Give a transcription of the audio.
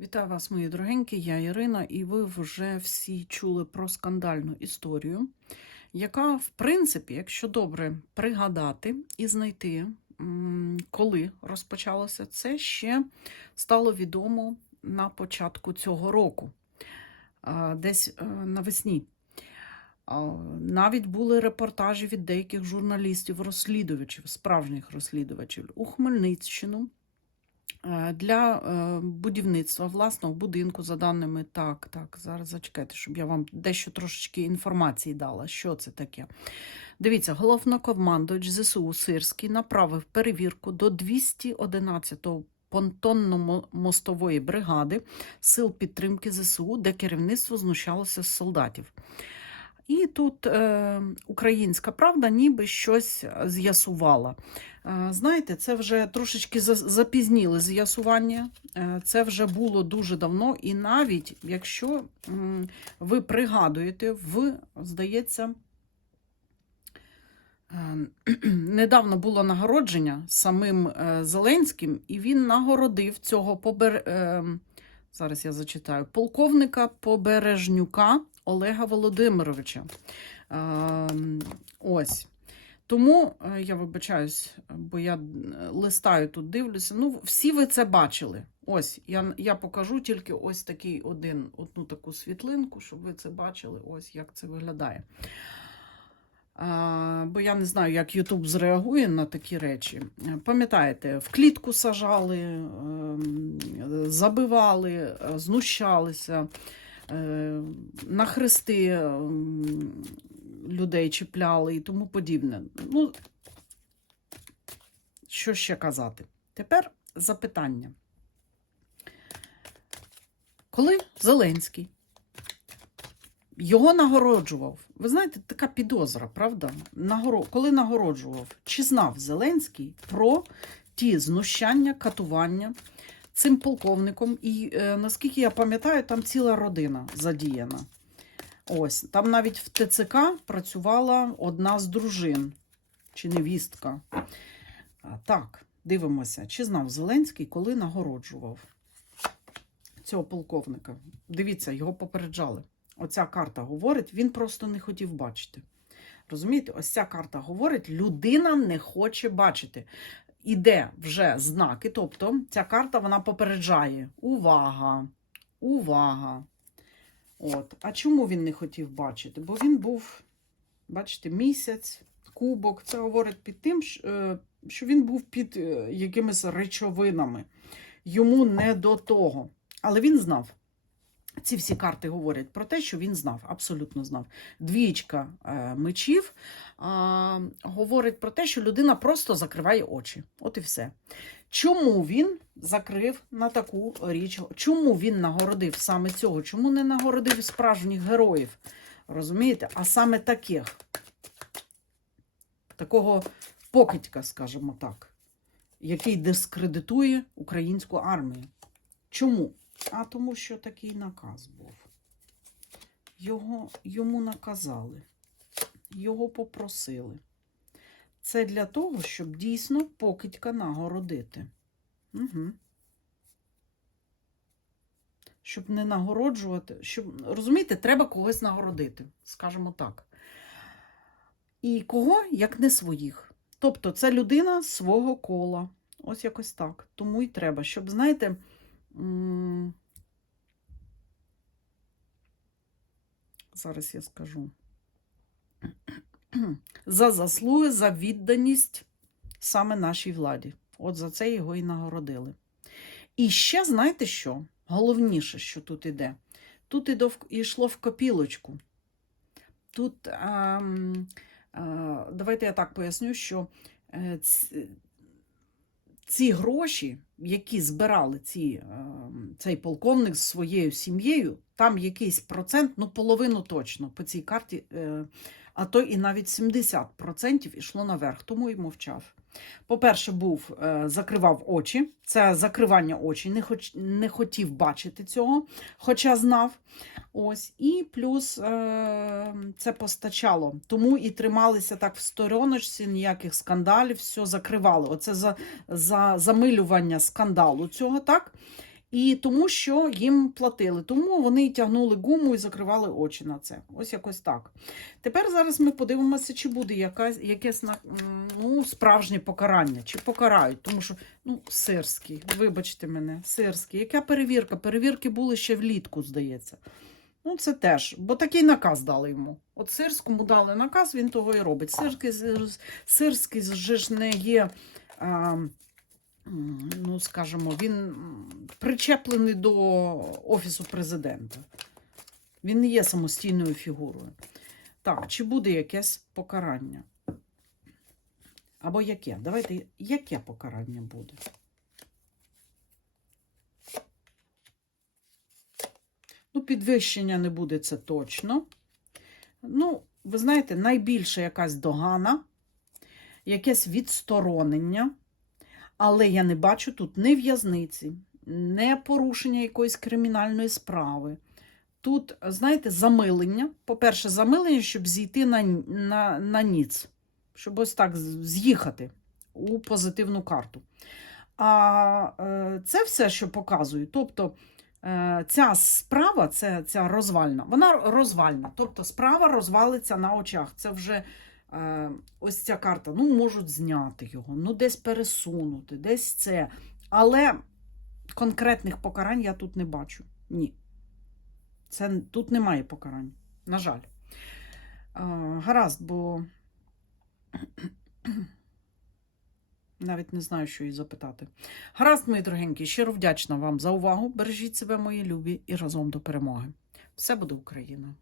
Вітаю вас, мої дорогенькі, я Ірина, і ви вже всі чули про скандальну історію, яка, в принципі, якщо добре пригадати і знайти, коли розпочалося це, ще стало відомо на початку цього року, десь е, навесні. Навіть були репортажі від деяких журналістів-розслідувачів, справжніх розслідувачів у Хмельниччину для е, будівництва власного будинку, за даними так, так, зараз зачекайте, щоб я вам дещо трошечки інформації дала, що це таке. Дивіться, головнокомандувач ЗСУ Сирський направив перевірку до 211-го понтонно-мостової бригади сил підтримки ЗСУ, де керівництво знущалося з солдатів. І тут е, українська правда ніби щось з'ясувала. Е, знаєте, це вже трошечки за- запізніли з'ясування. Е, це вже було дуже давно, і навіть якщо ви пригадуєте, в, здається, е, недавно було нагородження самим е, Зеленським, і він нагородив цього побер... е, зараз я зачитаю, полковника Побережнюка Олега Володимировича. Ось. Тому е, я вибачаюсь, бо я е, листаю тут, дивлюся. Ну, всі ви це бачили. Ось, я, я покажу тільки ось такий один, одну таку світлинку, щоб ви це бачили, ось як це виглядає. А, бо я не знаю, як Ютуб зреагує на такі речі. Пам'ятаєте, в клітку сажали, ем, забивали, е, знущалися, на хрести ем, людей чіпляли і тому подібне. Ну, що ще казати? Тепер запитання. Коли Зеленський його нагороджував, ви знаєте, така підозра, правда? Коли нагороджував, чи знав Зеленський про ті знущання, катування цим полковником? І е, наскільки я пам'ятаю, там ціла родина задіяна. Ось, там навіть в ТЦК працювала одна з дружин чи невістка. Так, дивимося, чи знав Зеленський, коли нагороджував цього полковника. Дивіться, його попереджали. Оця карта говорить, він просто не хотів бачити. Розумієте, ось ця карта говорить, людина не хоче бачити. Іде вже знаки, тобто ця карта вона попереджає. Увага! Увага! От. А чому він не хотів бачити? Бо він був, бачите, місяць, кубок. Це говорить під тим, що, е, він був під е, якимись речовинами. Йому не до того. Але він знав. Ці всі карти говорять про те, що він знав, абсолютно знав. Двічка е, мечів е, говорить про те, що людина просто закриває очі. От і все. Чому він закрив на таку річ? Чому він нагородив саме цього? Чому не нагородив справжніх героїв? Розумієте? А саме таких. Такого покидька, скажімо так, який дискредитує українську армію. Чому? А тому, що такий наказ був. Його, йому наказали, його попросили. Це для того, щоб дійсно покидька нагородити. Угу. Щоб не нагороджувати, щоб, розумієте, треба когось нагородити, скажімо так. І кого, як не своїх. Тобто це людина свого кола. Ось якось так. Тому і треба, щоб, знаєте, зараз я скажу. За заслуги, за відданість саме нашій владі. От за це його і нагородили. І ще, знаєте що? Головніше, що тут іде. Тут йшло в копілочку. Тут, ем, е, давайте я так поясню, що е, ці гроші, які збирали ці, ем, цей полковник з своєю сім'єю, там якийсь процент, ну половину точно по цій карті, е, а то і навіть 70% ішло наверх, тому і мовчав. По-перше, був, е, закривав очі, це закривання очей, не, хоч, не хотів бачити цього, хоча знав. Ось, і плюс е, це постачало. Тому і трималися так в стороночці, ніяких скандалів, все закривали. Оце за, за замилювання скандалу цього, так? І тому, що їм платили. Тому вони тягнули гуму і закривали очі на це. Ось якось так. Тепер зараз ми подивимося, чи буде якась, якесь ну, справжнє покарання, чи покарають. Тому що ну, сирський, вибачте мене, сирський. Яка перевірка? Перевірки були ще влітку, здається. Ну, це теж, бо такий наказ дали йому. От сирському дали наказ, він того і робить. Сирський, сирський ж не є. А, ну, скажімо, він причеплений до Офісу президента. Він не є самостійною фігурою. Так, чи буде якесь покарання? Або яке? Давайте, яке покарання буде? Ну, підвищення не буде, це точно. Ну, ви знаєте, найбільше якась догана, якесь відсторонення, але я не бачу тут ні в'язниці, не порушення якоїсь кримінальної справи. Тут, знаєте, замилення. По-перше, замилення, щоб зійти на, на, на ніц, щоб ось так з'їхати у позитивну карту. А е, це все, що показую. Тобто, е, ця справа, це, ця розвальна, вона розвальна. Тобто справа розвалиться на очах. Це вже е, ось ця карта. Ну, можуть зняти його, ну, десь пересунути, десь це. Але конкретних покарань я тут не бачу. Ні. Це, тут немає покарань. На жаль. Гаразд, бо навіть не знаю, що їй запитати. Гаразд, мої дорогенькі, щиро вдячна вам за увагу. Бережіть себе, мої любі, і разом до перемоги. Все буде Україна!